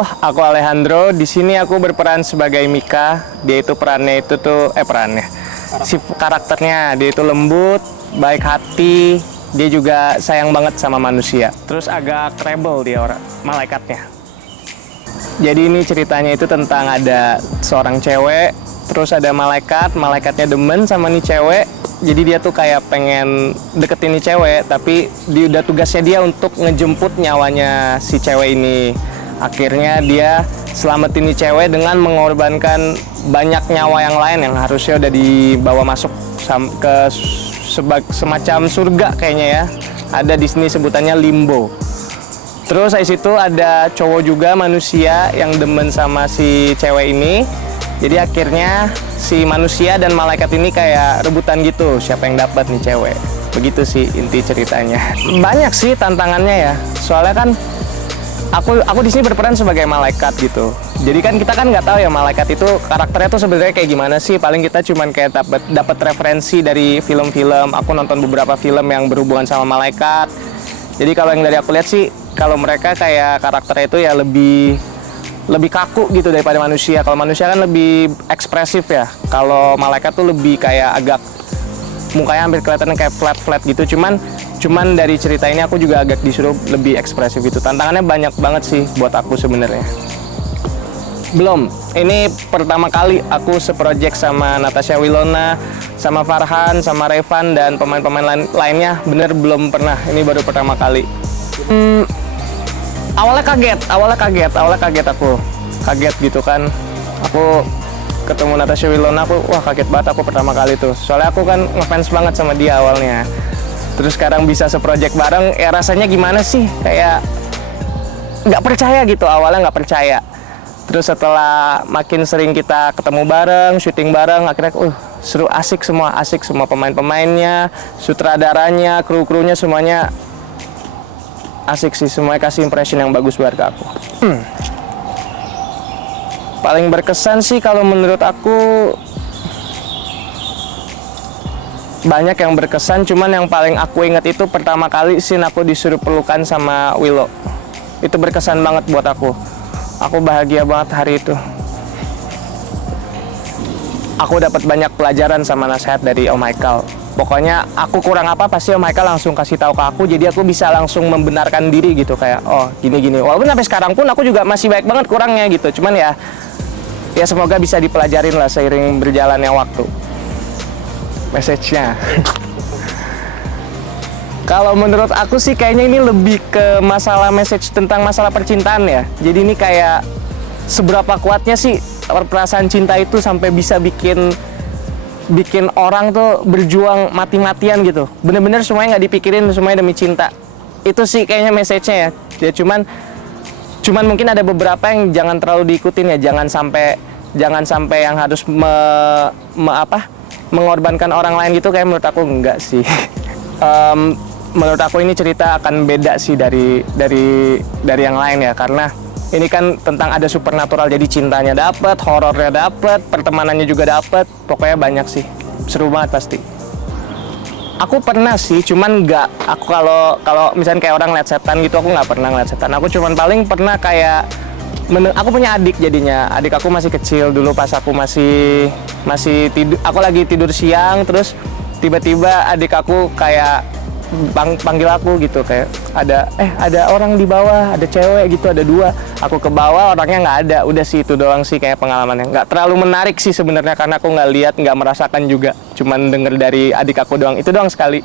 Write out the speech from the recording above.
Halo, aku Alejandro. Di sini aku berperan sebagai Mika. Dia itu perannya itu tuh si karakternya dia itu lembut, baik hati. Dia juga sayang banget sama manusia. Terus agak rebel dia orang malaikatnya. Jadi ini ceritanya itu tentang ada seorang cewek, terus ada malaikatnya demen sama nih cewek. Jadi dia tuh kayak pengen deketin nih cewek, tapi udah tugasnya dia untuk ngejemput nyawanya si cewek ini. Akhirnya dia selamatin nih cewek dengan mengorbankan banyak nyawa yang lain yang harusnya udah dibawa masuk ke semacam surga kayaknya ya. Ada di sini sebutannya limbo. Terus dari situ ada cowok juga manusia yang demen sama si cewek ini. Jadi akhirnya si manusia dan malaikat ini kayak rebutan gitu, siapa yang dapat nih cewek. Begitu sih inti ceritanya. Banyak sih tantangannya ya. Soalnya kan aku di sini berperan sebagai malaikat gitu. Jadi kan kita kan nggak tahu ya malaikat itu karakternya tuh sebenarnya kayak gimana sih. Paling kita cuman kayak dapat referensi dari film-film. Aku nonton beberapa film yang berhubungan sama malaikat. Jadi kalau yang dari aku lihat sih, kalau mereka kayak karakternya itu ya lebih kaku gitu daripada manusia. Kalau manusia kan lebih ekspresif ya. Kalau malaikat tuh lebih kayak agak mukanya hampir kelihatan kayak flat gitu. Cuman dari cerita ini aku juga agak disuruh lebih ekspresif gitu. Tantangannya banyak banget sih buat aku sebenarnya. Belum, ini pertama kali aku seproject sama Natasha Wilona, sama Farhan, sama Revan dan pemain-pemain lainnya. Bener belum pernah, ini baru pertama kali. Awalnya kaget aku. Kaget gitu kan. Aku ketemu Natasha Wilona, wah kaget banget aku pertama kali tuh. Soalnya aku kan ngefans banget sama dia awalnya. Terus sekarang bisa seproject bareng, ya rasanya gimana sih? Kayak nggak percaya gitu, awalnya nggak percaya. Terus setelah makin sering kita ketemu bareng, syuting bareng, akhirnya seru, asik semua pemain-pemainnya, sutradaranya, kru-krunya semuanya asik sih, semuanya kasih impression yang bagus buat aku. Paling berkesan sih kalau menurut aku banyak yang berkesan, cuman yang paling aku ingat itu pertama kali scene aku disuruh pelukan sama Willow. Itu berkesan banget buat aku. Aku bahagia banget hari itu. Aku dapat banyak pelajaran sama nasihat dari Om Michael. Pokoknya aku kurang apa pasti Om Michael langsung kasih tahu ke aku, jadi aku bisa langsung membenarkan diri gitu kayak oh gini. Walaupun sampai sekarang pun aku juga masih banyak banget kurangnya gitu. Cuman ya semoga bisa dipelajarin lah seiring berjalannya waktu. Message-nya. Kalau menurut aku sih kayaknya ini lebih ke masalah message tentang masalah percintaan ya. Jadi ini kayak seberapa kuatnya sih perasaan cinta itu sampai bisa bikin orang tuh berjuang mati-matian gitu. Bener-bener semuanya nggak dipikirin, semuanya demi cinta. Itu sih kayaknya message-nya ya. Ya cuman mungkin ada beberapa yang jangan terlalu diikutin ya. Jangan sampai yang harus mengorbankan orang lain gitu, kayak menurut aku enggak sih. Menurut aku ini cerita akan beda sih dari yang lain ya, karena ini kan tentang ada supernatural, jadi cintanya dapet, horornya dapet, pertemanannya juga dapet, pokoknya banyak sih, seru banget pasti. Aku pernah sih, cuman aku kalau misalnya kayak orang lihat setan gitu, aku nggak pernah ngeliat setan. Aku cuman paling pernah kayak aku punya adik, jadinya adik aku masih kecil dulu pas aku masih tidur, aku lagi tidur siang, terus tiba-tiba adik aku kayak panggil aku gitu, kayak ada orang di bawah, ada cewek gitu, ada dua. Aku ke bawah, orangnya nggak ada. Udah sih itu doang sih kayak pengalamannya. Nggak terlalu menarik sih sebenarnya karena aku nggak lihat, nggak merasakan juga. Cuman denger dari adik aku doang. Itu doang sekali.